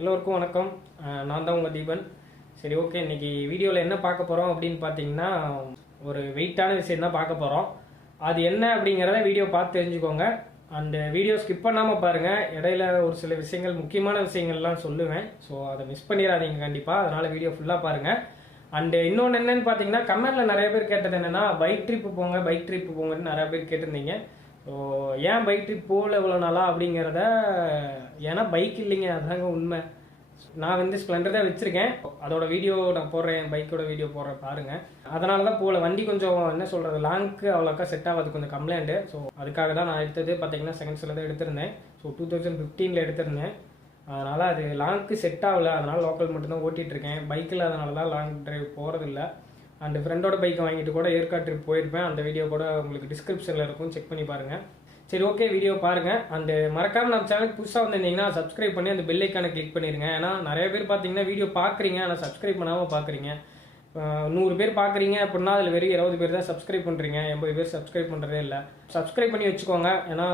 எல்லோருக்கும் வணக்கம். நான் தான் உங்கள் தீபன். சரி, ஓகே. இன்றைக்கி வீடியோவில் என்ன பார்க்க போகிறோம் அப்படின்னு பார்த்தீங்கன்னா, ஒரு வெயிட்டான விஷயம் தான் பார்க்க போகிறோம். அது என்ன அப்படிங்கிறத வீடியோ பார்த்து தெரிஞ்சுக்கோங்க. அந்த வீடியோ ஸ்கிப் பண்ணாமல் பாருங்கள். இடையில ஒரு சில விஷயங்கள், முக்கியமான விஷயங்கள்லாம் சொல்லுவேன். ஸோ அதை மிஸ் பண்ணிடாதீங்க கண்டிப்பாக. அதனால் வீடியோ ஃபுல்லாக பாருங்கள். அண்டு இன்னொன்று என்னென்னு பார்த்தீங்கன்னா, கமெண்டில் நிறைய பேர் கேட்டது என்னென்னா, பைக் ட்ரிப்பு போங்கன்னு நிறையா பேர் கேட்டிருந்தீங்க. ஸோ ஏன் பைக் ட்ரிப் போகல இவ்வளோ நாளா அப்படிங்கிறத, ஏன்னா பைக் இல்லைங்க, அதுதாங்க உண்மை. நான் வந்து ஸ்ப்ளெண்டர் தான் வச்சுருக்கேன். அதோட வீடியோ நான் போடுறேன், பைக்கோட வீடியோ போடுறேன் பாருங்கள். அதனால தான் போகல. வண்டி கொஞ்சம் என்ன சொல்கிறது, லாங்க்கு அவ்வளோக்கா செட் ஆகாது, கொஞ்சம் கம்ப்ளைண்ட்டு. ஸோ அதுக்காக தான் நான் எடுத்தது பார்த்தீங்கன்னா செகண்ட்ஸில் தான் எடுத்திருந்தேன். ஸோ 2015 எடுத்திருந்தேன். அதனால் அது லாங்க்கு செட் ஆகலை. அதனால் லோக்கல் மட்டும்தான் ஓட்டிகிட்ருக்கேன். பைக்கில் அதனால தான் லாங் ட்ரைவ் போகிறதில்ல. அண்ட் ஃப்ரெண்டோட பைக்கை வாங்கிட்டு கூட ஏற்காடு ட்ரிப் போயிருப்பேன். அந்த வீடியோ கூட உங்களுக்கு டிஸ்கிரிப்ஷனில் இருக்கும், செக் பண்ணி பாருங்கள். சரி, ஓகே, வீடியோ பாருங்கள். அண்டு மறக்காமல் நம்ம சேனலுக்கு புதுசாக வந்திருந்தீங்கன்னா சப்ஸ்கிரைப் பண்ணி அந்த பெல் ஐக்கானை கிளிக் பண்ணிடுங்க. ஏன்னா நிறைய பேர் பார்த்தீங்கன்னா வீடியோ பார்க்குறீங்க, ஆனால் சப்ஸ்கிரைப் பண்ணாமல் பார்க்குறீங்க. 100 பேர் பார்க்குறீங்க அப்படின்னா அதில் வெறும் 20 பேர் தான் சப்ஸ்கிரைப் பண்ணுறீங்க, 80 பேர் சப்ஸ்கிரைப் பண்ணுறதே இல்லை. சப்ஸ்கிரைப் பண்ணி வச்சுக்கோங்க. ஏன்னா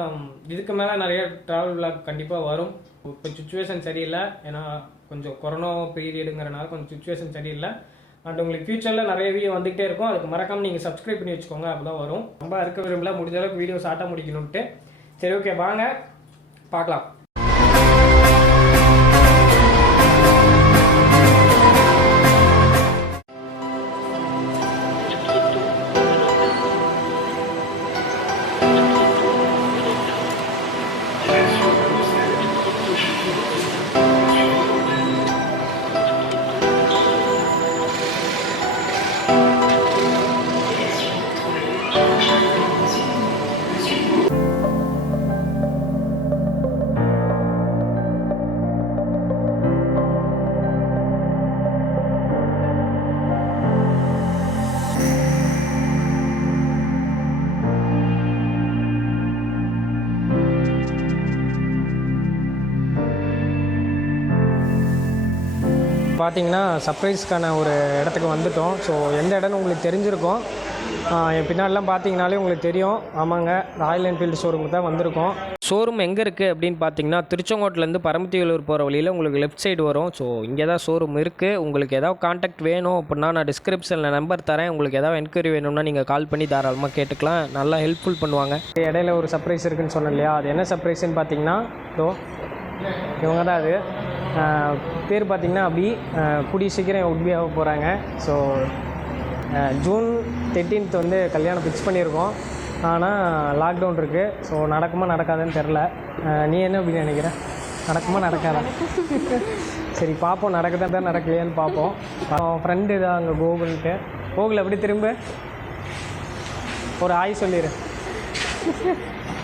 இதுக்கு மேலே நிறைய ட்ராவல் விளாக் கண்டிப்பாக வரும். இப்போ சுச்சுவேஷன் சரியில்லை, ஏன்னா கொஞ்சம் கொரோனா பீரியடுங்கிறனால கொஞ்சம் சுச்சுவேஷன் சரியில்லை. அண்ட் உங்களுக்கு ஃபியூச்சரில் நிறைய வீடியோ வந்துகிட்டே இருக்கும். அதுக்கு மறக்காமல் நீங்கள் சப்ஸ்கிரைப் பண்ணி வச்சுக்கோங்க, அப்போ தான் வரும். ரொம்ப இருக்க விரும்பல, முடிஞ்ச அளவுக்கு வீடியோ ஷார்ட்டாக முடிக்கணும்ட்டு. சரி, ஓகே, வாங்க பார்க்கலாம். பார்த்தீங்கன்னா சர்ப்ரைஸ்க்கான ஒரு இடத்துக்கு வந்துட்டோம். ஸோ எந்த இடம்னு உங்களுக்கு தெரிஞ்சிருக்கும். என் பின்னாடிலாம் பார்த்தீங்கனாலே உங்களுக்கு தெரியும். ஆமாங்க, ராயல் என்ஃபீல்டு ஷோரூமுக்கு தான் வந்திருக்கோம். ஷோரூம் எங்கே இருக்குது அப்படின்னு பார்த்தீங்கன்னா, திருச்செங்கோட்டிலேருந்து பரமத்திவேலூர் போகிற வழியில் உங்களுக்கு லெஃப்ட் சைடு வரும். ஸோ இங்கே தான் ஷோரூம் இருக்குது. உங்களுக்கு ஏதாவது காண்டாக்ட் வேணும் அப்படின்னா நான் டிஸ்கிரிப்ஷனில் நம்பர் தரேன். உங்களுக்கு ஏதாவது என்கொயரி வேணும்னா நீங்கள் கால் பண்ணி தாராளமாக கேட்டுக்கலாம். நல்லா ஹெல்ப்ஃபுல் பண்ணுவாங்க. இடையில ஒரு சர்ப்ரைஸ் இருக்குதுன்னு சொன்னேன் இல்லையா, அது என்ன சர்ப்ரைஸ்ன்னு பார்த்தீங்கன்னா, இவங்க தான். அது பேர் பார்த்திங்கன்னா அப்படி கூடிய சீக்கிரம் உட்பியாக போகிறாங்க. ஸோ ஜூன் 13th வந்து கல்யாணம் ஃபிக்ஸ் பண்ணியிருக்கோம். ஆனால் லாக்டவுன் இருக்குது. ஸோ நடக்குமா நடக்காதுன்னு தெரில. நீ என்ன அப்படின்னு நினைக்கிற? நடக்குமா நடக்காதா? சரி, பார்ப்போம். நடக்குதான் நடக்கலையான்னு பார்ப்போம். ஃப்ரெண்டு தான் அங்கே கோகுல்ட்டு. கோகுல் அப்படி திரும்ப ஒரு ஆய் சொல்லிடு.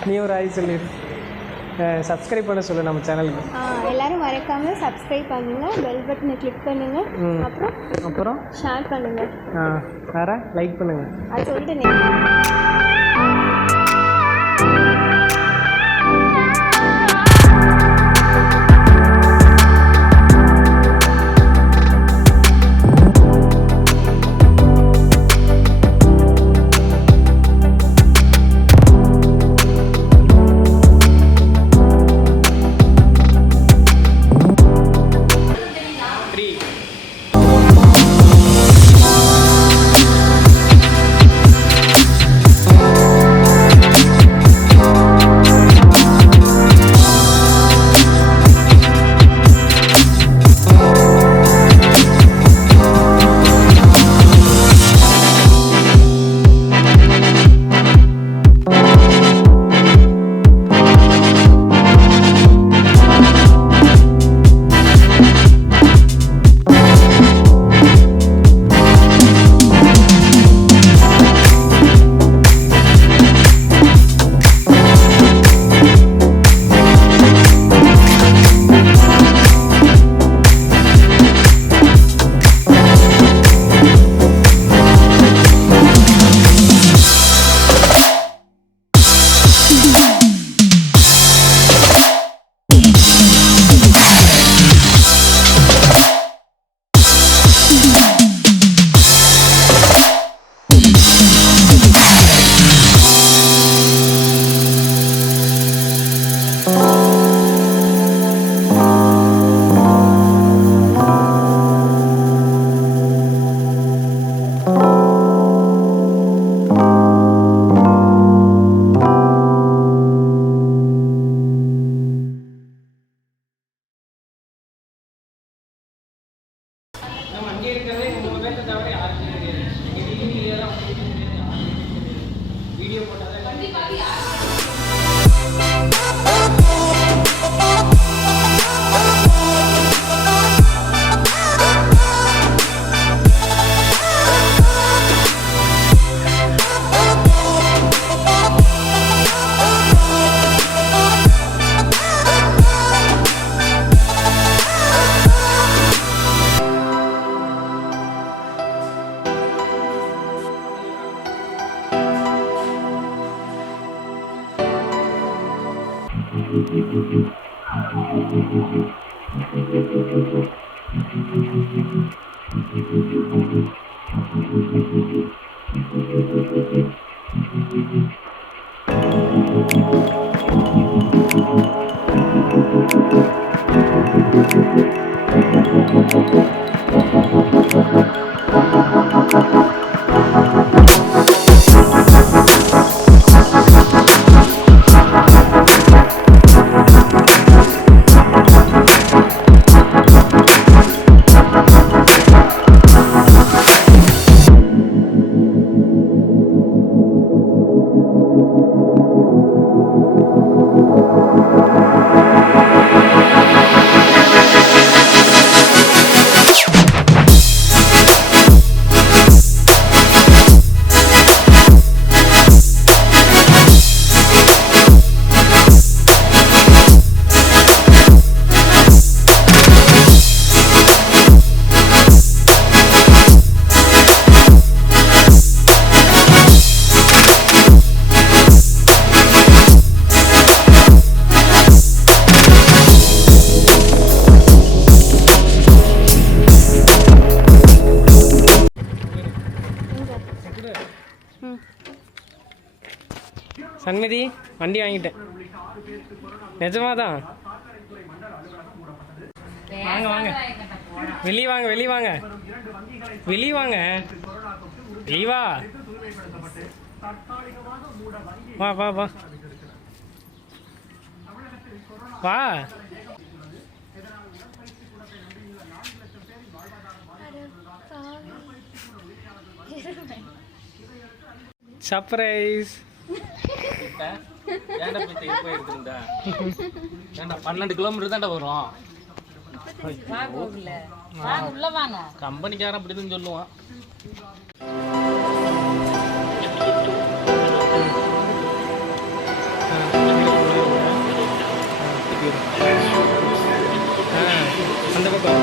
நீ ஒரு ஆய் சொல்லிடு. சப்ஸ்கிரைப் பண்ண சொல்லு நம்ம சேனலுக்கு. எல்லாரும் மறக்காம சப்ஸ்கிரைப் பண்ணுங்க, பெல் பட்டனை கிளிக் பண்ணுங்க, அப்புறம் ஷேர் பண்ணுங்க, வேற லைக் பண்ணுங்க. அது சொல்லிட்டு நம்ம அங்கே இருக்கிறதே 3 பேர்த்த தவிர யாருக்குமே தெரியாது. எங்கள் வீடியோ தான் வீடியோ போட்டால் வண்டி பார்த்து யாரும் சண்மதி வண்டி வாங்கிட்டேன். நிஜமாதான். வாங்க வாங்க வெளியே வாங்க வெளியே வாங்க வெளியே வாங்க வெளியே வா வா வா வா வா. சர்ப்ரைஸ். 12 கிலோமீட்டர் தான்டா வரும். கம்பெனிக்காரன் அப்படிதான் சொல்லுவான். அந்த பக்கம்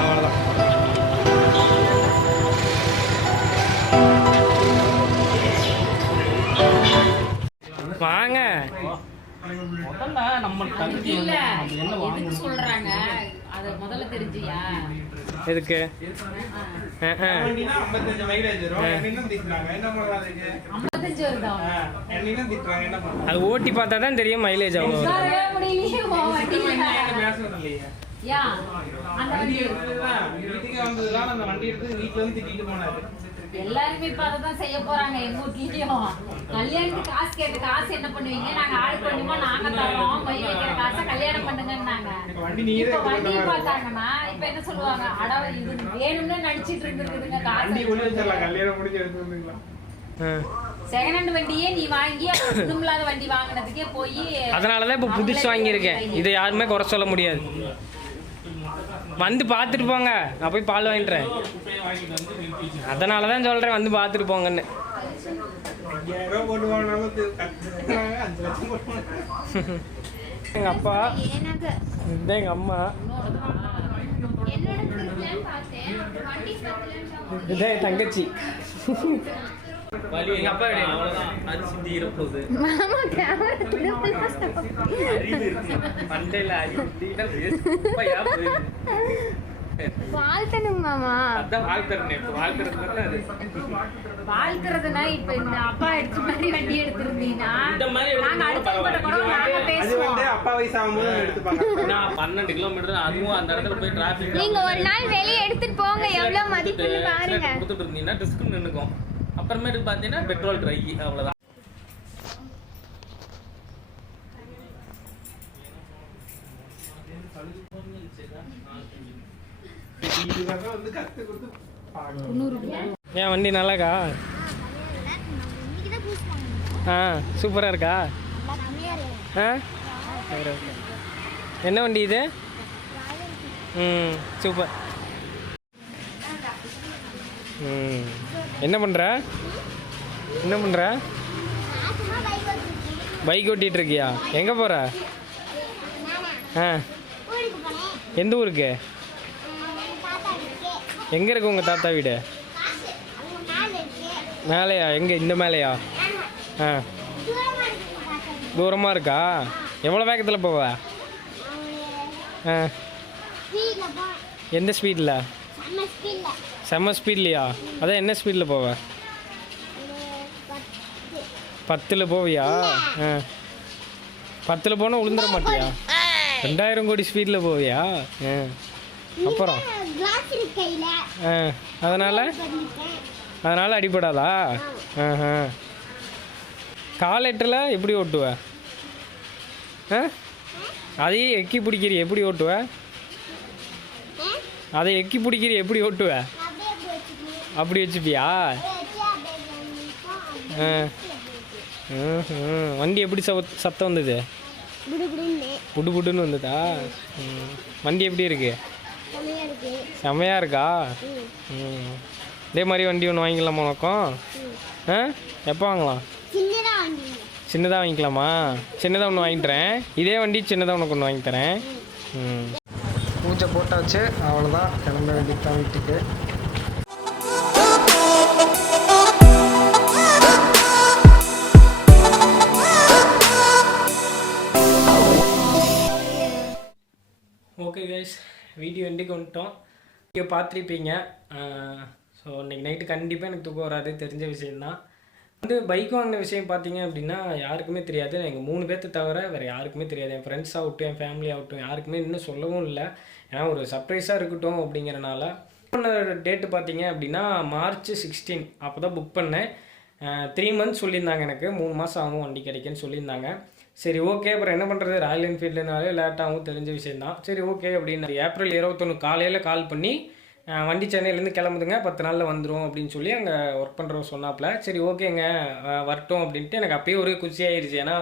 அவ்வளோதான். வாங்க. நம்ம என்ன சொல்றாங்க அத முதல்ல தெரிஞ்சியா? எதுக்கு? அது ஓட்டி பார்த்தா தான் தெரியும் மைலேஜ் அவ்வளோ. எல்லாருமே இப்ப அதான் செய்ய போறாங்க. எங்க வீட்லயும் கல்யாணத்துக்கு காசு கேட்டு காசு என்ன பண்ணுவீங்க? நாங்க ஆள் பண்ணுமோ நாங்க தரோம், மை வைக்கிற காசை கல்யாணம் பண்ணுங்கன்னாங்க. இப்ப வண்டி பார்த்தாங்கன்னா இப்ப என்ன சொல்லுவாங்க? அட இது வேணும்னு நடிச்சிட்டு இருந்துருக்குதுங்க. காசு செகண்ட் ஹேண்ட் வண்டியே நீ வாங்கி ஒண்ணுமில்லாத வண்டி வாங்கினதுக்கே போய் அதனாலதான் இப்ப புதுசு வாங்கியிருக்கேன். இதை யாருமே குறை சொல்ல முடியாது. வந்து பார்த்துட்டு போங்க. நான் போய் பால் வாங்கிட்டுறேன். அதனால தான் சொல்கிறேன் வந்து பார்த்துட்டு போங்கன்னு. எங்கள் அப்பா இதுதான் எங்கள் அம்மா. இதுதான் என் தங்கச்சி. எங்கள் அப்பா அரிசி தீர போகுது. பண்டையில் அரிசி வாழ்த்தணும் மாமா. அதான் வாழ்த்துறேன். வாழ்த்துறதுனா இப்ப இந்த அப்பா எடுத்த மாதிரி வண்டி எடுத்திருந்தீங்கன்னா நாங்க அடுத்த நாங்க பேசுவோம். அப்பா வயசு ஆகும்போது எடுத்துப்பாங்க. நான் 12 கிலோமீட்டர் அதுவும் அந்த இடத்துல போய் டிராபிக். நீங்க ஒரு நாள் வெளியே எடுத்துட்டு போங்க, எவ்வளவு மதிப்புன்னு பாருங்க. கொடுத்துட்டு இருந்தீங்கன்னா டிஸ்க் நின்னுக்கும். அப்புறமேட்டு பார்த்தீங்கன்னா பெட்ரோல் ட்ரை அவ்வளோதான். ஏன் வண்டி நல்லாக்கா? ஆ சூப்பராக இருக்கா? ஆ சரி ஓகே. என்ன வண்டி இது? சூப்பர். என்ன பண்ணுற? என்ன பண்ணுற? பைக் ஓட்டிகிட்டு இருக்கியா? எங்கே போகிற? ஆ எந்த ஊருக்கு? எங்கே இருக்கு உங்கள் தாத்தா வீடு? மேலேயா? எங்கே இந்த மேலேயா? ஆ தூரமாக இருக்கா? எவ்வளோ வேகத்தில் போவ? ஆ எந்த ஸ்பீடில்? செம்ம ஸ்பீட்லையா? அதான் என்ன ஸ்பீடில் போவ? 10 போவியா? ஆ 10 போனால் விழுந்துட மாட்டியா? 2000 கோடி ஸ்பீடில் போவியா? ஆ அப்புறம் ஆ அதனால் அடிபடாதா? ஆஹா காலெட்டில் எப்படி ஓட்டுவ? ஆ அதையும் எக்கி பிடிக்கிறீ எப்படி ஓட்டுவ? அதை எக்கி பிடிக்கிறீ எப்படி ஓட்டுவ? அப்படி வச்சுப்பியா? ஆ வண்டி எப்படி சத்தம் வந்தது? புடு புடுன்னு வந்ததா? வண்டி எப்படி இருக்கு? செம்மையாக இருக்கா? இதே மாதிரி வண்டி ஒன்று வாங்கிக்கலாமா உனக்கும்? ஆ எப்போ வாங்கலாம்? சின்னதாக வாங்கிக்கலாமா? சின்னதாக ஒன்று வாங்கித்தரேன். இதே வண்டி சின்னதாக உனக்கு ஒன்று வாங்கித்தரேன். பூஜை போட்டாச்சு, அவ்வளோதான். கிளம்ப வேண்டியதான் வீட்டுக்கு. ஓகே கைஸ், வீடியோ எண்டுக்கு வந்துட்டோம். வீடியோ பார்த்துருப்பீங்க. ஸோ இன்றைக்கி நைட்டு கண்டிப்பாக எனக்கு தூக்கம் வராது, தெரிஞ்ச விஷயந்தான். வந்து பைக் வாங்கின விஷயம் பார்த்தீங்க அப்படின்னா யாருக்குமே தெரியாது. எங்கள் 3 பேர்த்து தவிர வேறு யாருக்குமே தெரியாது. என் ஃப்ரெண்ட்ஸ் ஆகட்டும், என் ஃபேமிலி ஆகட்டும், யாருக்குமே இன்னும் சொல்லவும் இல்லை. ஏன்னா ஒரு சர்ப்ரைஸாக இருக்கட்டும் அப்படிங்கிறனால. டேட்டு பார்த்தீங்க அப்படின்னா March 16 அப்போ தான் புக் பண்ணேன். 3 months சொல்லியிருந்தாங்க. எனக்கு 3 மாதம் ஆகும் வண்டி கிடைக்குன்னு சொல்லியிருந்தாங்க. சரி ஓகே, அப்புறம் என்ன பண்ணுறது, ராயல் என்ஃபீல்டுனாலே லேட்டாகவும் தெரிஞ்ச விஷயந்தான். சரி ஓகே அப்படின்னு April 21 காலையில் கால் பண்ணி வண்டி சென்னையிலேருந்து கிளம்புதுங்க, 10 நாளில் வந்துடும் அப்படின்னு சொல்லி அங்கே ஒர்க் பண்ணுறவங்க சொன்னாப்புல. சரி ஓகேங்க வரட்டும் அப்படின்ட்டு எனக்கு அப்பயே ஒரு குச்சி ஆயிடுச்சு. ஏன்னா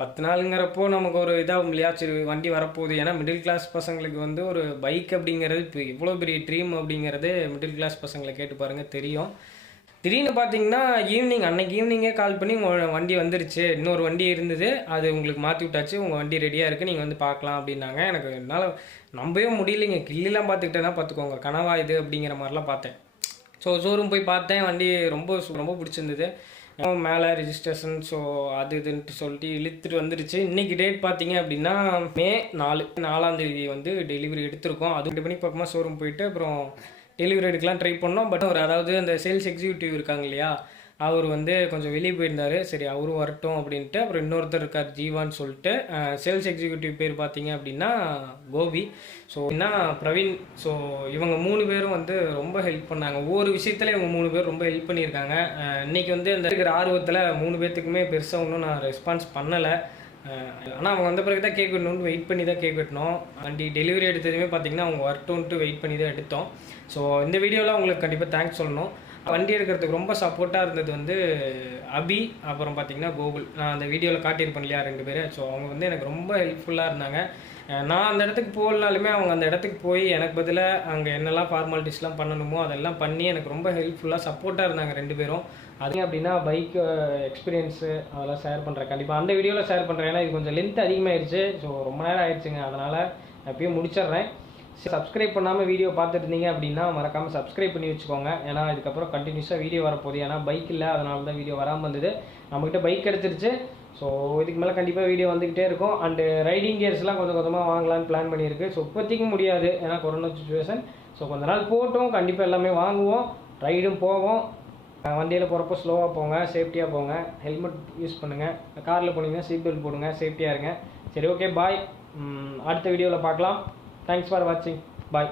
10 நாளுங்கிறப்போ நமக்கு ஒரு இதாகும் இல்லையா? சரி வண்டி வரப்போகுது. ஏன்னா மிடில் கிளாஸ் பசங்களுக்கு வந்து ஒரு பைக் அப்படிங்கிறது இப்போ இவ்வளோ பெரிய ட்ரீம் அப்படிங்கிறது மிடில் கிளாஸ் பசங்களை கேட்டு பாருங்கள் தெரியும். திடீர்னு பார்த்தீங்கன்னா அன்னைக்கு ஈவினிங்கே கால் பண்ணி உங்கள் வண்டி வந்துருச்சு, இன்னொரு வண்டி இருந்தது, அது உங்களுக்கு மாற்றி விட்டாச்சு, உங்கள் வண்டி ரெடியாக இருக்குது, நீங்கள் வந்து பார்க்கலாம் அப்படின்னாங்க. எனக்கு என்னால் நம்பவே முடியலைங்க. கில்லிலாம் பார்த்துக்கிட்டேன்னா பார்த்துக்கோங்க, கனவா இது அப்படிங்கிற மாதிரிலாம் பார்த்தேன். ஸோ ஷோரூம் போய் பார்த்தேன், வண்டி ரொம்ப ரொம்ப பிடிச்சிருந்தது. மேலே ரிஜிஸ்ட்ரேஷன் ஸோ அது இதுன்ட்டு சொல்லிட்டு இழுத்துட்டு வந்துருச்சு. இன்றைக்கி டேட் பார்த்தீங்க அப்படின்னா May 4ஆம் தேதி வந்து டெலிவரி எடுத்திருக்கோம். அது 2 மணிக்கு பக்கமாக ஷோரூம் போயிட்டு அப்புறம் டெலிவரி எடுக்கலாம் ட்ரை பண்ணோம். பட் அதாவது அந்த சேல்ஸ் எக்ஸிக்யூட்டிவ் இருக்காங்க இல்லையா, அவர் வந்து கொஞ்சம் வெளியே போயிருந்தார். சரி அவரும் வரட்டும் அப்படின்ட்டு அப்புறம் இன்னொருத்தர் இருக்கார் ஜீவான்னு சொல்லிட்டு. சேல்ஸ் எக்ஸிக்யூட்டிவ் பேர் பார்த்தீங்க அப்படின்னா கோபி. ஸோ என்ன பிரவீன். ஸோ இவங்க 3 பேரும் வந்து ரொம்ப ஹெல்ப் பண்ணாங்க. ஒவ்வொரு விஷயத்துல இவங்க 3 பேர் ரொம்ப ஹெல்ப் பண்ணியிருக்காங்க. இன்றைக்கி வந்து அந்த இருக்கிற ஆர்வத்தில் 3 பேர்த்துக்குமே பெருசாக ஒன்றும் நான் ரெஸ்பான்ஸ் பண்ணலை. ஆனால் அவங்க வந்த பிறகு தான் கேக் வெட்டணும்னு வெயிட் பண்ணி தான் கேக் வெட்டணும். வண்டி டெலிவரி எடுத்ததுமே பார்த்தீங்கன்னா அவங்க வரட்டும்ன்ட்டு வெயிட் பண்ணி தான் எடுத்தோம். ஸோ இந்த வீடியோவில் அவங்களுக்கு கண்டிப்பாக தேங்க்ஸ் சொல்லணும். வண்டி எடுக்கிறதுக்கு ரொம்ப சப்போர்ட்டாக இருந்தது வந்து அபி, அப்புறம் பார்த்தீங்கன்னா கோகுல். நான் அந்த வீடியோவில் காட்டியிருப்பேன் இல்லையா 2 பேர். ஸோ அவங்க வந்து எனக்கு ரொம்ப ஹெல்ப்ஃபுல்லாக இருந்தாங்க. நான் அந்த இடத்துக்கு போகலனாலுமே அவங்க அந்த இடத்துக்கு போய் எனக்கு பதிலாக அங்கே என்னெல்லாம் ஃபார்மாலிட்டிஸ்லாம் பண்ணணுமோ அதெல்லாம் பண்ணி எனக்கு ரொம்ப ஹெல்ப்ஃபுல்லாக சப்போர்ட்டாக இருந்தாங்க 2 பேரும். அது அப்படின்னா பைக் எக்ஸ்பீரியன்ஸு அதெல்லாம் ஷேர் பண்ணுறேன், கண்டிப்பாக அந்த வீடியோவில் ஷேர் பண்ணுறேன். ஏன்னா இது கொஞ்சம் லென்த் அதிகமாகிடுச்சு. ஸோ ரொம்ப நேரம் ஆயிடுச்சுங்க, அதனால் எப்பயும் முடிச்சிடுறேன். சப்ஸ்கிரைப் பண்ணாமல் வீடியோ பார்த்துட்டு இருந்தீங்க அப்படின்னா மறக்காமல் சப்ஸ்கிரைப் பண்ணி வச்சுக்கோங்க. ஏன்னா இதுக்கப்புறம் கண்டினியூஸாக வீடியோ வரப்போகுது. ஏன்னா பைக் இல்லை, அதனால தான் வீடியோ வராமல் வந்தது. நம்மக்கிட்ட பைக் கிடச்சிருச்சு. ஸோ இதுக்கு மேலே கண்டிப்பாக வீடியோ வந்துக்கிட்டே இருக்கும். அண்டு ரைடிங் கியர்ஸ்லாம் கொஞ்சம் கொஞ்சமாக வாங்கலான்னு பிளான் பண்ணியிருக்கு. ஸோ இப்போதைக்கு முடியாது, ஏன்னா கொரோனா சுச்சுவேஷன். ஸோ கொஞ்ச நாள் போட்டும், கண்டிப்பாக எல்லாமே வாங்குவோம், ரைடும் போவோம். வண்டியில் போகிறப்போ ஸ்லோவாக போங்க, சேஃப்டியாக போங்க, ஹெல்மெட் யூஸ் பண்ணுங்கள். காரில் போனீங்கன்னா சீட் பெல்ட் போடுங்க, சேஃப்டியாக இருங்க. சரி ஓகே பாய், அடுத்த வீடியோவில் பார்க்கலாம். தேங்க்ஸ் ஃபார் வாட்சிங், பாய்.